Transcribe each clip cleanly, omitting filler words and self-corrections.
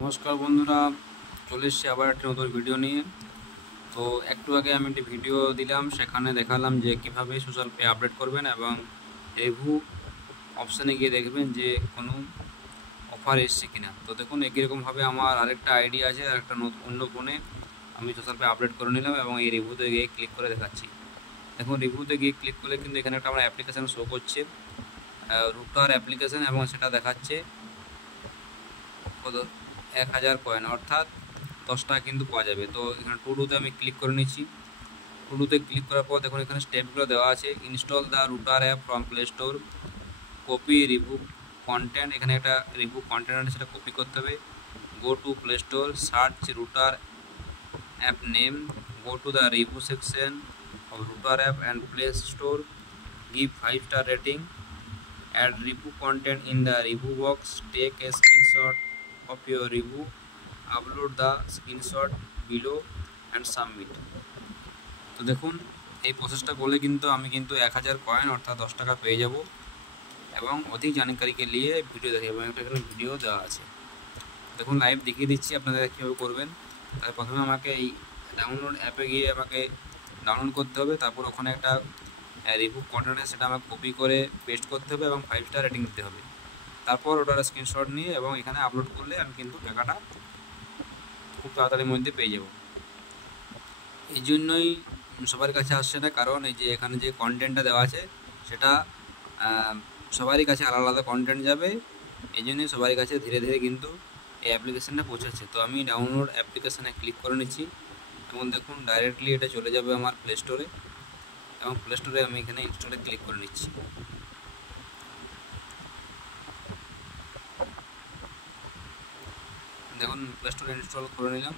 নমস্কার বন্ধুরা, চলে এসেছি আবার একটা নতুন ভিডিও নিয়ে। তো একটু আগে আমি একটি ভিডিও দিলাম, সেখানে দেখালাম যে কিভাবে সোশ্যাল পে আপডেট করবেন এবং রিভিউ অপশানে গিয়ে দেখবেন যে কোনো অফার এসছে কিনা। তো দেখুন, একই রকমভাবে আমার আরেকটা আইডি আছে, আরেকটা অন্য ফোনে আমি সোশ্যাল পে আপডেট করে নিলাম এবং এই রিভিউতে গিয়ে ক্লিক করে দেখাচ্ছি। দেখুন, রিভিউতে গিয়ে ক্লিক করলে কিন্তু এখানে একটা আমার অ্যাপ্লিকেশান শো করছে, রুটার অ্যাপ্লিকেশান, এবং সেটা দেখাচ্ছে কত 1000 কয়েন, অর্থাৎ 10 টাকা কিন্তু পাওয়া যাবে। তো এখানে টুডুতে আমি ক্লিক করে নিচ্ছি। টুডুতে ক্লিক করার পর দেখুন এখানে স্টেপগুলো দেওয়া আছে। Install the rotor app from play store, copy review content, এখানে একটা রিভিউ কন্টেন্ট আছে, সেটা কপি করতে হবে। Go to play store, search rotor app name, go to the review section of router app and play store, give 5-star rating, add review content in the review box, take a screenshot of your review, upload the screenshot below and submit। তো দেখুন, এই প্রসেসটা করলে কিন্তু আমি 1000 coin অর্থাৎ 10 টাকা পেয়ে যাব এবং অধিক জানকারিকে নিয়ে ভিডিও দেখে, এবং একটা এখানে ভিডিও দেওয়া আছে। দেখুন, লাইভ দেখিয়ে দিচ্ছি আপনাদের কীভাবে করবেন। তার প্রথমে আমাকে এই ডাউনলোড অ্যাপে গিয়ে আমাকে ডাউনলোড করতে হবে, তারপর ওখানে একটা রিভিউ কন্টেন্ট সেটা আমাকে কপি করে পেস্ট করতে হবে এবং 5-স্টার রেটিং দিতে হবে। তারপর ওটার স্ক্রিনশট নিয়ে এবং এখানে আপলোড করলে আমি কিন্তু টাকাটা খুব তাড়াতাড়ির মধ্যে পেয়ে যাব। এই জন্যই সবার কাছে আসছে না, কারণ এই যে এখানে যে কন্টেন্টটা দেওয়া আছে সেটা সবারই কাছে আলাদা আলাদা কন্টেন্ট যাবে। এই জন্যই সবারই কাছে ধীরে ধীরে কিন্তু এই অ্যাপ্লিকেশানটা পৌঁছাচ্ছে। তো আমি ডাউনলোড অ্যাপ্লিকেশানে ক্লিক করে নিচ্ছি এবং দেখুন ডাইরেক্টলি এটা চলে যাবে আমার প্লে স্টোরে, এবং প্লে স্টোরে আমি এখানে ইনস্টলে ক্লিক করে নিচ্ছি। দেখুন, প্লে স্টোরে ইনস্টল করে নিলাম।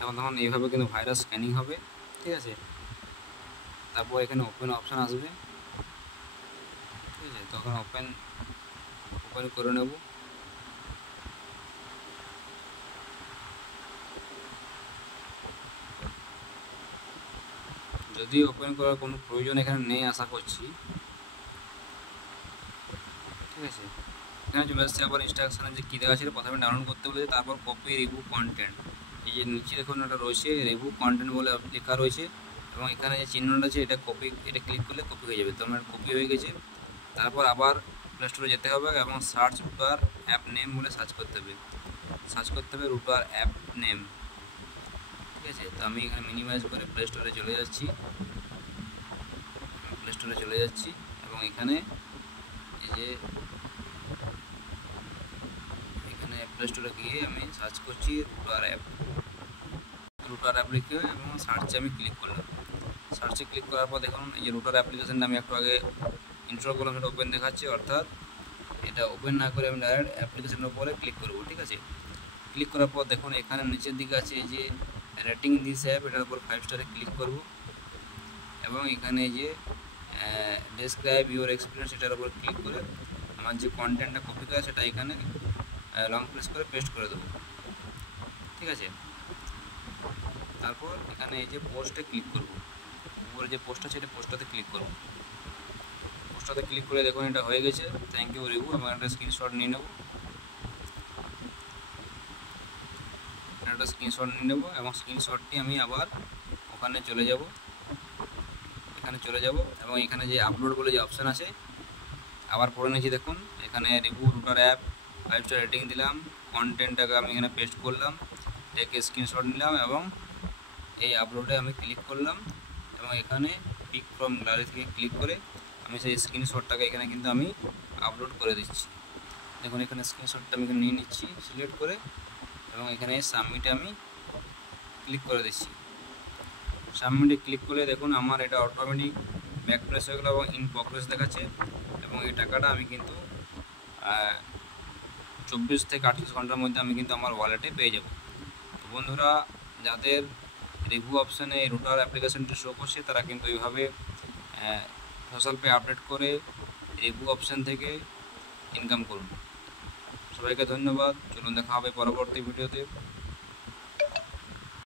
এখন তখন এইভাবে কিন্তু ভাইরাস স্ক্যানিং হবে, ঠিক আছে। তারপর এখানে ওপেন অপশান আসবে, ঠিক আছে। তখন ওপেন করে নেব। যদি ওপেন করার কোনো প্রয়োজন এখানে নেই আশা করছি, ঠিক আছে। এখানে চলে আসছে আবার ইনস্ট্রাকশানে যে কী দেওয়া ছিল, প্রথমে ডাউনলোড করতে বলেছে, তারপর কপি রিভিউ কন্টেন্ট। এই যে নিচে দেখুন একটা রয়েছে রিভিউ কন্টেন্ট বলে লেখা রয়েছে, এবং এখানে যে চিহ্নটা আছে এটা কপি, এটা ক্লিক করলে কপি হয়ে যাবে। তো আমার কপি হয়ে গেছে। তারপর আবার প্লে স্টোরে যেতে হবে এবং সার্চ রুটার অ্যাপ নেম বলে সার্চ করতে হবে, রুটার অ্যাপ নেম, ঠিক আছে। তো আমি এখানে মিনিমাইজ করে প্লে স্টোরে চলে যাচ্ছি, এবং এখানে এই যে এখানে প্লে স্টোরে গিয়ে আমি সার্চ করছি রুটার অ্যাপ লিখে, এবং সার্চে আমি ক্লিক করলাম। সার্চে ক্লিক করার পর দেখুন এই যে রুটার অ্যাপ্লিকেশানটা আমি একটু আগে ইনস্টল করলাম, সেটা ওপেন দেখাচ্ছে, অর্থাৎ এটা ওপেন না করে আমি ডাইরেক্ট অ্যাপ্লিকেশানের উপরে ক্লিক করব, ঠিক আছে। ক্লিক করার পর দেখুন এখানে নিচের দিকে আছে এই যে রেটিং দিস অ্যাপ, এটার উপর 5 স্টারে ক্লিক করব, এবং এখানে এই যে ডেসক্রাইব ইউর এক্সপিরিয়েন্স, এটার উপর ক্লিক করে আমার যে কন্টেন্টটা কপি করা সেটা এখানে লং প্রেস করে পেস্ট করে দেবো, ঠিক আছে। তারপর এখানে এই যে পোস্টে ক্লিক করব, উপরে যে পোস্ট আছে এটা পোস্টটাতে ক্লিক করব। পোস্টটাতে ক্লিক করে দেখুন এটা হয়ে গেছে, থ্যাংক ইউ রিভিউ, এবং একটা স্ক্রিনশট নিয়ে নেব, এবং স্ক্রিনশটটি আমি আবার ওখানে চলে যাব, এবং এখানে যে আপলোড বলে যে অপশান আছে আবার পড়ে নিয়েছি। দেখুন এখানে রিভিউ রুটার অ্যাপ 5-স্টার রেটিং দিলাম, কন্টেন্টটাকে আমি এখানে পেস্ট করলাম, টেকে স্ক্রিনশট নিলাম, এবং এই আপলোডে আমি ক্লিক করলাম, এবং এখানে পিক ফ্রম গ্যালারি থেকে ক্লিক করে আমি সেই স্ক্রিনশটটাকে এখানে কিন্তু আমি আপলোড করে দিচ্ছি। দেখুন এখানে স্ক্রিনশটটা আমি এখানে নিয়ে নিচ্ছি সিলেক্ট করে, এবং এখানে সাবমিটে আমি ক্লিক করে দিচ্ছি। সাবমিটে ক্লিক করলে দেখুন আমার এটা অটোমেটিক ব্যাক প্রেস হয়ে গেলো এবং ইন প্রগ্রেস দেখাচ্ছে, এবং এই টাকাটা আমি কিন্তু 24 থেকে 38 ঘন্টার মধ্যে আমি কিন্তু আমার ওয়ালেটে পেয়ে যাব। তো বন্ধুরা, যাদের রিভিউ অপশানে এই রুটার অ্যাপ্লিকেশনটি শো করছে তারা কিন্তু এইভাবে সোশ্যাল পে আপডেট করে রিভিউ অপশান থেকে ইনকাম করুন। সবাইকে ধন্যবাদ। চলুন দেখা হবে পরবর্তী ভিডিওতে।